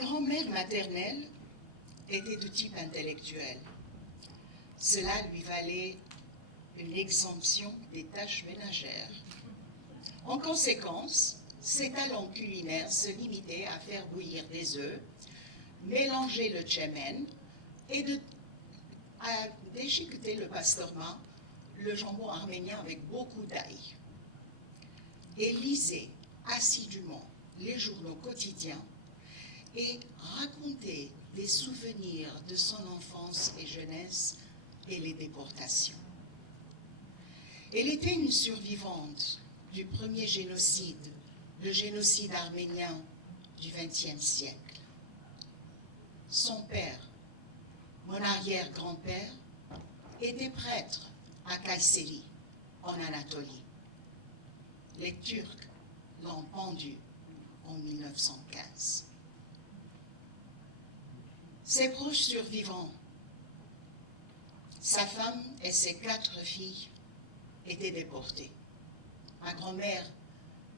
grand-mère maternelle était de type intellectuel. Cela lui valait une exemption des tâches ménagères. En conséquence, ses talents culinaires se limitaient à faire bouillir des œufs, mélanger le tchemen et à déchiqueter le pastorma, le jambon arménien avec beaucoup d'ail. Elle lisait assidûment les journaux quotidiens et racontait des souvenirs de son enfance et jeunesse et les déportations. Elle était une survivante du premier génocide, le génocide arménien du XXe siècle. Son père, mon arrière-grand-père, était prêtre à Kayseri, en Anatolie. Les Turcs l'ont pendu en 1915. Ses proches survivants, sa femme et ses 4 filles, étaient déportés. Ma grand-mère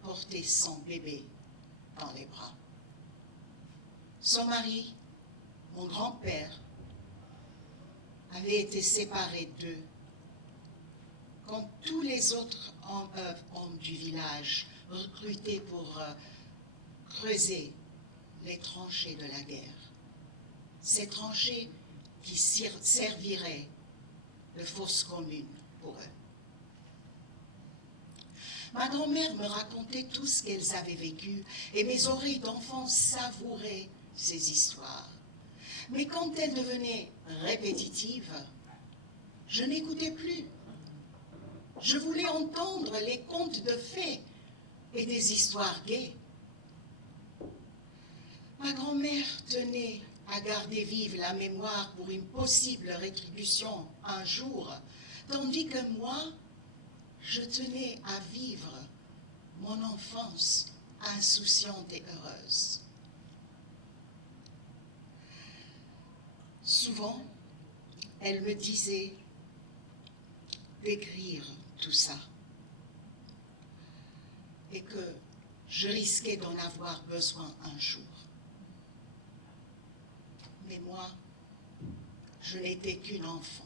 portait son bébé dans les bras. Son mari, mon grand-père, avait été séparé d'eux quand tous les autres hommes du village recrutés pour creuser les tranchées de la guerre. Ces tranchées qui serviraient de fosse commune pour eux. Ma grand-mère me racontait tout ce qu'elles avaient vécu et mes oreilles d'enfant savouraient ces histoires. Mais quand elles devenaient répétitives, je n'écoutais plus. Je voulais entendre les contes de fées et des histoires gaies. Ma grand-mère tenait à garder vive la mémoire pour une possible rétribution un jour, tandis que moi, je tenais à vivre mon enfance insouciante et heureuse. Souvent, elle me disait d'écrire tout ça et que je risquais d'en avoir besoin un jour. Mais moi, je n'étais qu'une enfant.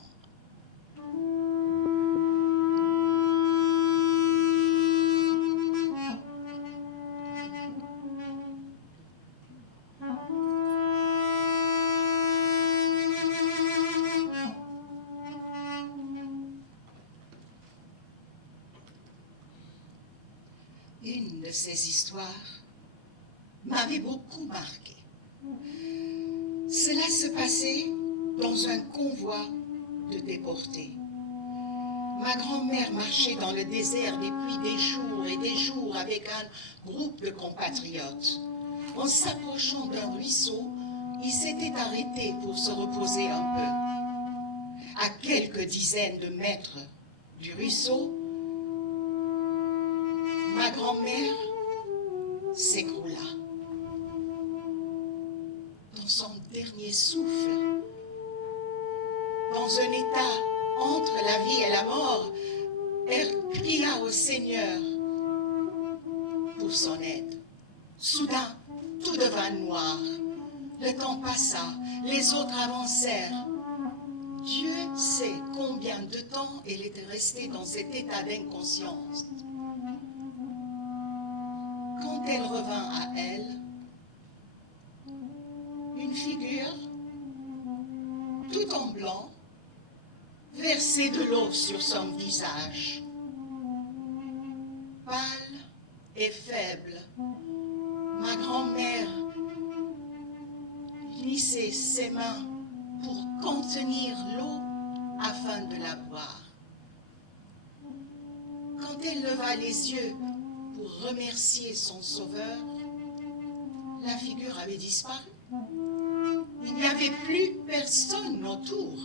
Une de ces histoires m'avait beaucoup marquée. Cela se passait dans un convoi de déportés. Ma grand-mère marchait dans le désert depuis des jours et des jours avec un groupe de compatriotes. En s'approchant d'un ruisseau, ils s'étaient arrêtés pour se reposer un peu. À quelques dizaines de mètres du ruisseau, ma grand-mère s'écroula. Dans son dernier souffle, dans un état entre la vie et la mort, elle cria au Seigneur pour son aide. Soudain, tout devint noir. Le temps passa, les autres avancèrent. Dieu sait combien de temps elle était restée dans cet état d'inconscience. Quand elle revint à elle, une figure, tout en blanc, versait de l'eau sur son visage. Pâle et faible, ma grand-mère glissait ses mains pour contenir l'eau afin de la boire. Quand elle leva les yeux pour remercier son sauveur, la figure avait disparu. Il n'y avait plus personne autour.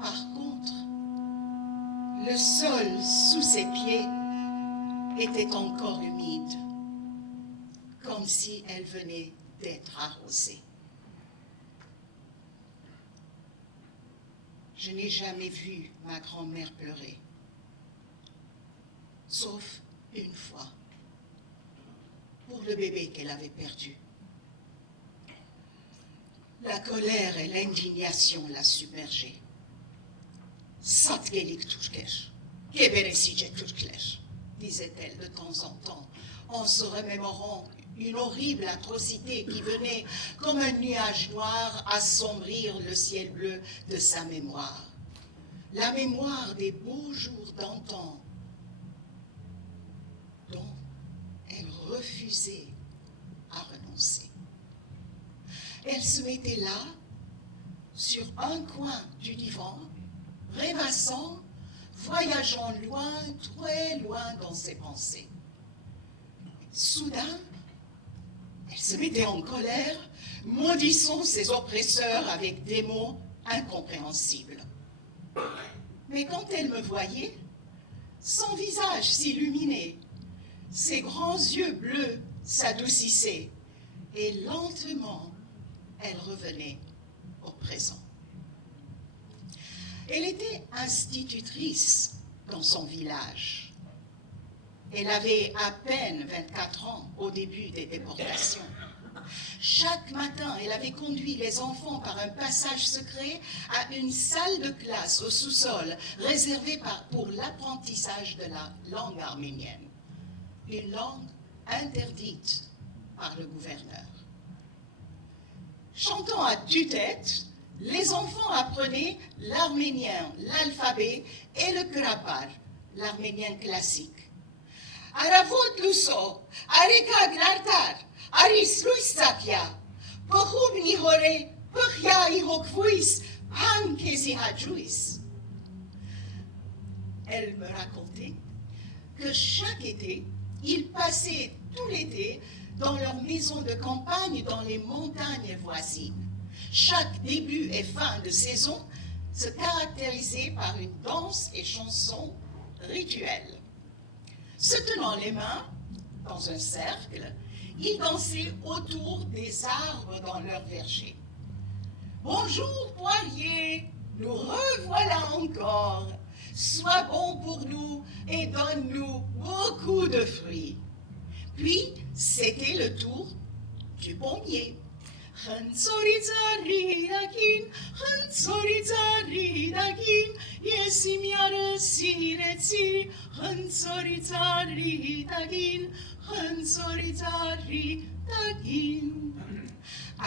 Par contre, le sol sous ses pieds était encore humide, comme si elle venait d'être arrosée. Je n'ai jamais vu ma grand-mère pleurer, sauf une fois, pour le bébé qu'elle avait perdu. La colère et l'indignation la submergeaient. Satgelik Turker, Geberesice Turkler, disait-elle de temps en temps, en se remémorant une horrible atrocité qui venait comme un nuage noir assombrir le ciel bleu de sa mémoire. La mémoire des beaux jours d'antan dont elle refusait à renoncer. Elle se mettait là, sur un coin du divan, rêvassant, voyageant loin, très loin dans ses pensées. Soudain, elle se mettait en colère, maudissant ses oppresseurs avec des mots incompréhensibles. Mais quand elle me voyait, son visage s'illuminait, ses grands yeux bleus s'adoucissaient, et lentement, elle revenait au présent. Elle était institutrice dans son village. Elle avait à peine 24 ans au début des déportations. Chaque matin, elle avait conduit les enfants par un passage secret à une salle de classe au sous-sol réservée pour l'apprentissage de la langue arménienne, une langue interdite par le gouverneur. Chantant à tue-tête, les enfants apprenaient l'arménien, l'alphabet et le krapar, l'arménien classique. Aravot luso, areka gnartar, aris luisakia, pohub nihore, pohya ihokvuis, han kesi hajuis. Elle me racontait que chaque été, ils passaient tout l'été dans leur maison de campagne dans les montagnes voisines. Chaque début et fin de saison se caractérisait par une danse et chanson rituelle. Se tenant les mains, dans un cercle, ils dansaient autour des arbres dans leur verger. « Bonjour, poirier, nous revoilà encore. Sois bon pour nous et donne-nous beaucoup de fruits. » Puis, c'était le tour du pommier. À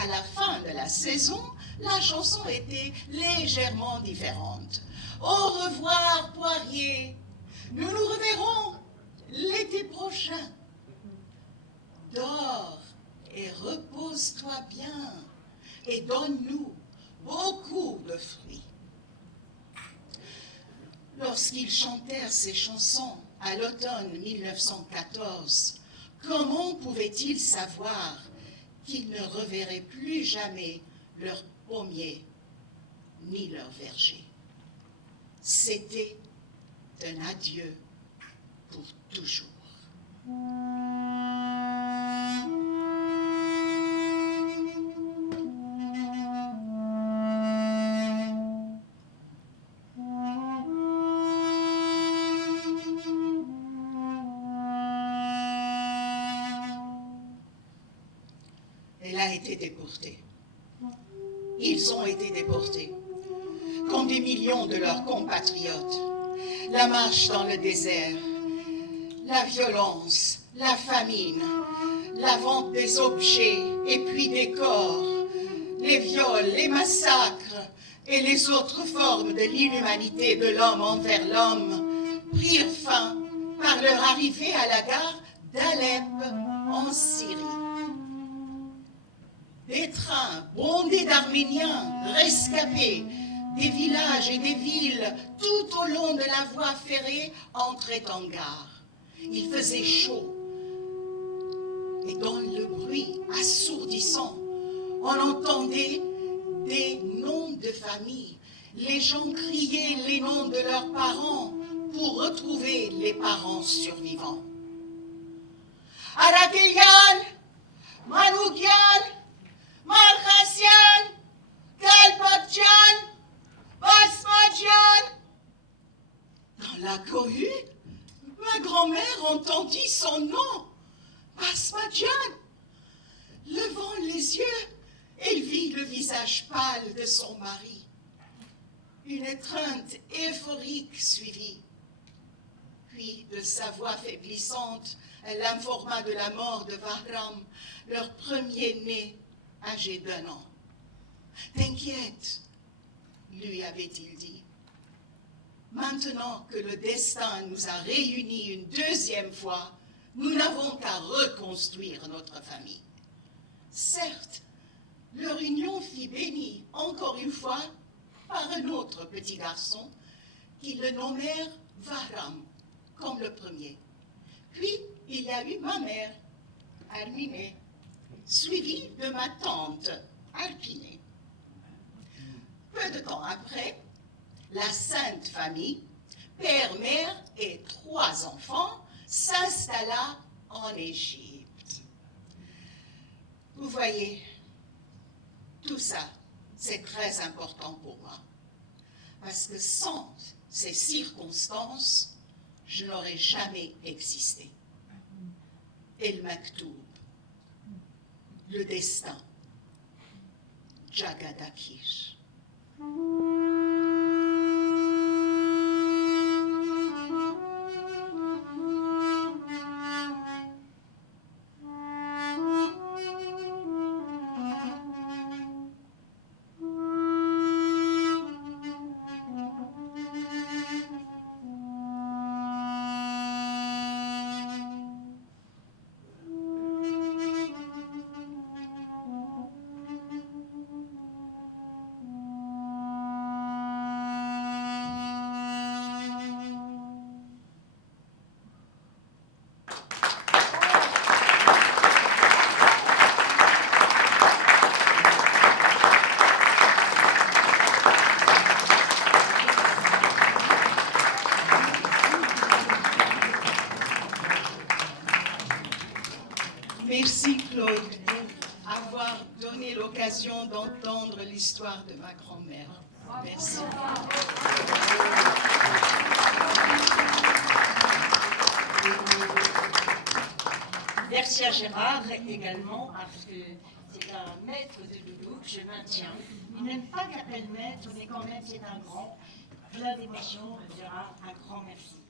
la fin de la saison, la chanson était légèrement différente. Au revoir, poirier. Nous nous reverrons l'été prochain. Dors et repose-toi bien et donne-nous beaucoup de fruits. Lorsqu'ils chantèrent ces chansons à l'automne 1914, comment pouvaient-ils savoir qu'ils ne reverraient plus jamais leur pommier ni leur verger? C'était un adieu pour toujours. Elle a été déportée. Ils ont été déportés, comme des millions de leurs compatriotes. La marche dans le désert, la violence, la famine, la vente des objets et puis des corps, les viols, les massacres et les autres formes de l'inhumanité de l'homme envers l'homme prirent fin par leur arrivée à la gare d'Alep en Syrie. Des trains bondés d'Arméniens rescapés des villages et des villes tout au long de la voie ferrée entraient en gare. Il faisait chaud et dans le bruit assourdissant, on entendait des noms de famille. Les gens criaient les noms de leurs parents pour retrouver les parents survivants. Arakelian, Manoukian, Marchassian, Kalpatjan, Basmadjan. Dans la cohue, ma grand-mère entendit son nom, Basmadjan. Levant les yeux, Elle vit le visage pâle de son mari. Une étreinte euphorique suivit. Puis, de sa voix faiblissante, elle informa de la mort de Bahram, leur premier-né, âgé d'1 an. « T'inquiète, lui avait-il dit. Maintenant que le destin nous a réunis une deuxième fois, nous n'avons qu'à reconstruire notre famille. Certes, leur union fut bénie, encore une fois, par un autre petit garçon, qui le nommèrent Bahram, comme le premier. Puis, il y a eu ma mère, Arminée, suivie de ma tante, Alpinée. Peu de temps après, la Sainte Famille, père, mère et 3 enfants, s'installa en Égypte. Vous voyez, tout ça, c'est très important pour moi, parce que sans ces circonstances, je n'aurais jamais existé. El Maktoub, le destin, Jagadakir. Merci Claude pour avoir donné l'occasion d'entendre l'histoire de ma grand-mère. Merci. Merci à Gérard également, parce que c'est un maître de doudou que je maintiens. Il n'aime pas qu'appelle maître, mais quand même c'est un grand, plein d'émotions. Gérard, un grand merci.